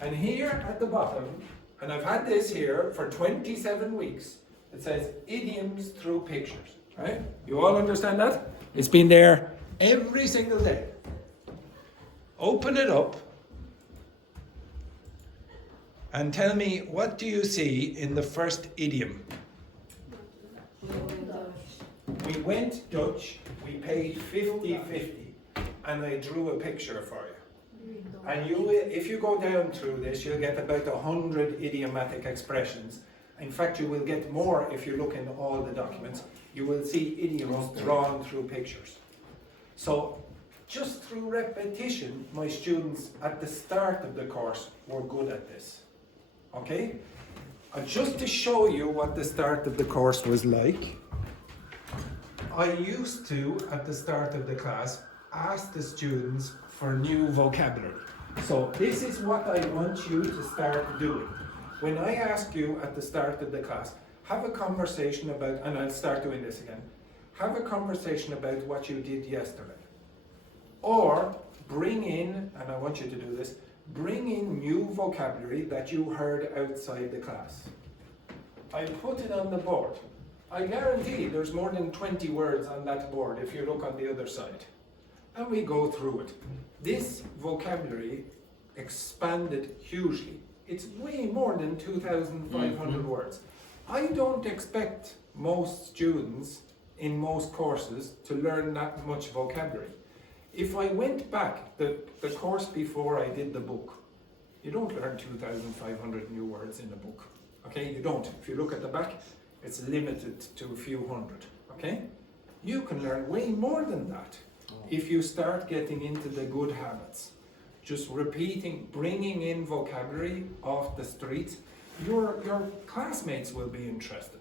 and here at the bottom, and I've had this here for 27 weeks, it says idioms through pictures, right? You all understand that? It's been there every single day. Open it up and tell me, what do you see in the first idiom? We went Dutch, we paid 50-50, and I drew a picture for you. And if you go down through this, you'll get about 100 idiomatic expressions. In fact, you will get more if you look in all the documents. You will see idioms drawn through pictures. So, just through repetition, my students at the start of the course were good at this. Okay? And just to show you what the start of the course was like, I used to, at the start of the class, ask the students for new vocabulary. So this is what I want you to start doing. When I ask you at the start of the class, have a conversation about, and I'll start doing this again, have a conversation about what you did yesterday. Or bring in, and I want you to do this, bring in new vocabulary that you heard outside the class. I put it on the board. I guarantee there's more than 20 words on that board if you look on the other side. And we go through it. This vocabulary expanded hugely. It's way more than 2,500 words. I don't expect most students in most courses to learn that much vocabulary. If I went back, the course before I did the book, you don't learn 2,500 new words in a book. Okay, you don't. If you look at the back, it's limited to a few hundred. Okay? You can learn way more than that if you start getting into the good habits. Just repeating, bringing in vocabulary off the streets, your classmates will be interested.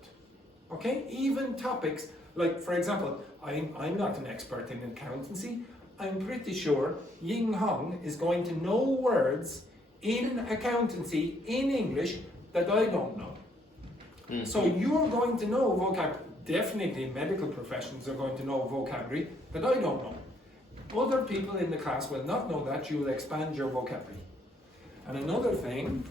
Okay? Even topics Like, for example, I'm not an expert in accountancy. I'm pretty sure Ying Hong is going to know words in accountancy in English that I don't know. So you're going to know vocabulary. Definitely medical professions are going to know vocabulary that I don't know. Other people in the class will not know that. You will expand your vocabulary. And another thing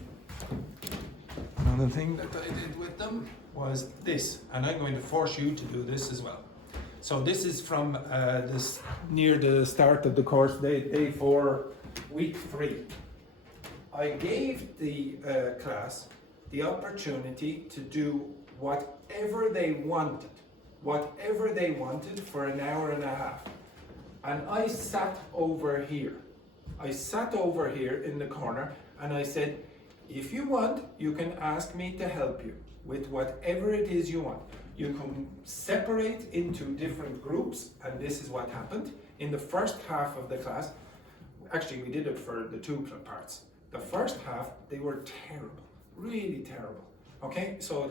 that I did with them was this, and I'm going to force you to do this as well. So this is from this near the start of the course, day 4, week 3. I gave the class the opportunity to do whatever they wanted for an hour and a half. And I sat over here. In the corner, and I said, if you want, you can ask me to help you with whatever it is you want. You can separate into different groups, and this is what happened. In the first half of the class, actually we did it for the 2 parts. The first half, they were terrible, really terrible. Okay, so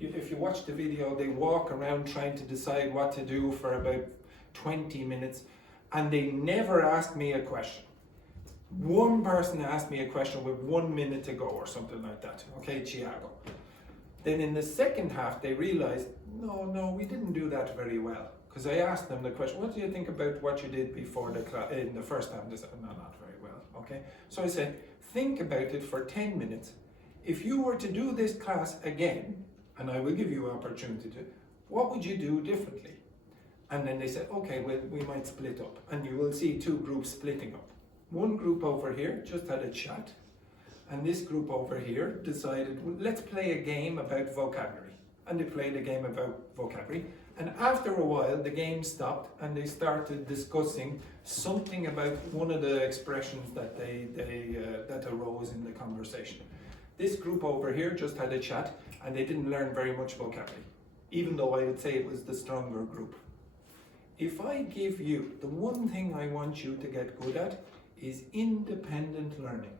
if you watch the video, they walk around trying to decide what to do for about 20 minutes, and they never asked me a question. One person asked me a question with 1 minute to go or something like that. Okay, Chiago. Then in the second half, they realized, no, we didn't do that very well. Because I asked them the question, what do you think about what you did before the class, in the first half? They said, no, not very well, okay? So I said, think about it for 10 minutes. If you were to do this class again, and I will give you an opportunity to, what would you do differently? And then they said, okay, well, we might split up. And you will see 2 groups splitting up. One group over here just had a chat, and this group over here decided, well, let's play a game about vocabulary. And they played a game about vocabulary, and after a while the game stopped and they started discussing something about one of the expressions that that arose in the conversation. This group over here just had a chat, and they didn't learn very much vocabulary, even though I would say it was the stronger group. If I give you, the one thing I want you to get good at is independent learning.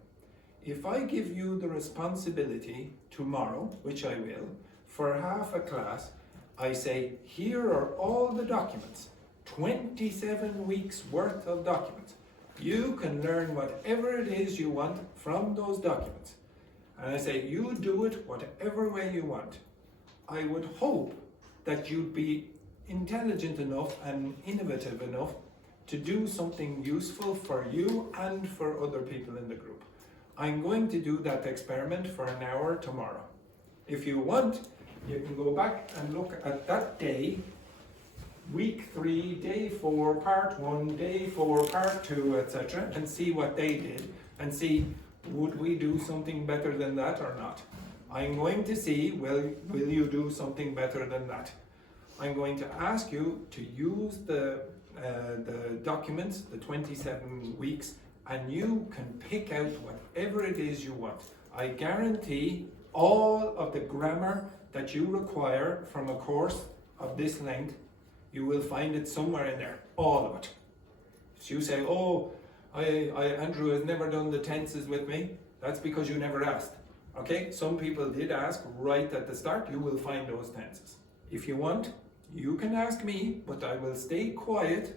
If I give you the responsibility tomorrow, which I will, for half a class, I say, here are all the documents, 27 weeks worth of documents. You can learn whatever it is you want from those documents. And I say, you do it whatever way you want. I would hope that you'd be intelligent enough and innovative enough to do something useful for you and for other people in the group. I'm going to do that experiment for an hour tomorrow. If you want, you can go back and look at that day, week 3, day 4, part 1, day 4, part 2, etc., and see what they did, and see, would we do something better than that or not? I'm going to see, will you do something better than that? I'm going to ask you to use the documents, the 27 weeks, and you can pick out whatever it is you want. I guarantee all of the grammar that you require from a course of this length, you will find it somewhere in there, all of it. So you say, oh, Andrew has never done the tenses with me, that's because you never asked. Okay, some people did ask right at the start, you will find those tenses. If you want, you can ask me, but I will stay quiet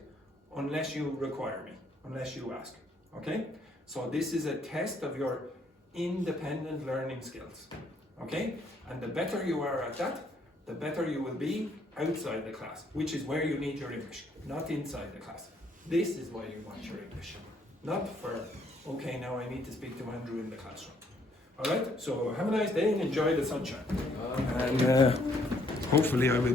unless you require me, unless you ask. Okay? So this is a test of your independent learning skills. Okay? And the better you are at that, the better you will be outside the class, which is where you need your English, not inside the class. This is why you want your English. Not for, okay, now I need to speak to Andrew in the classroom. All right? So have a nice day and enjoy the sunshine. And hopefully I will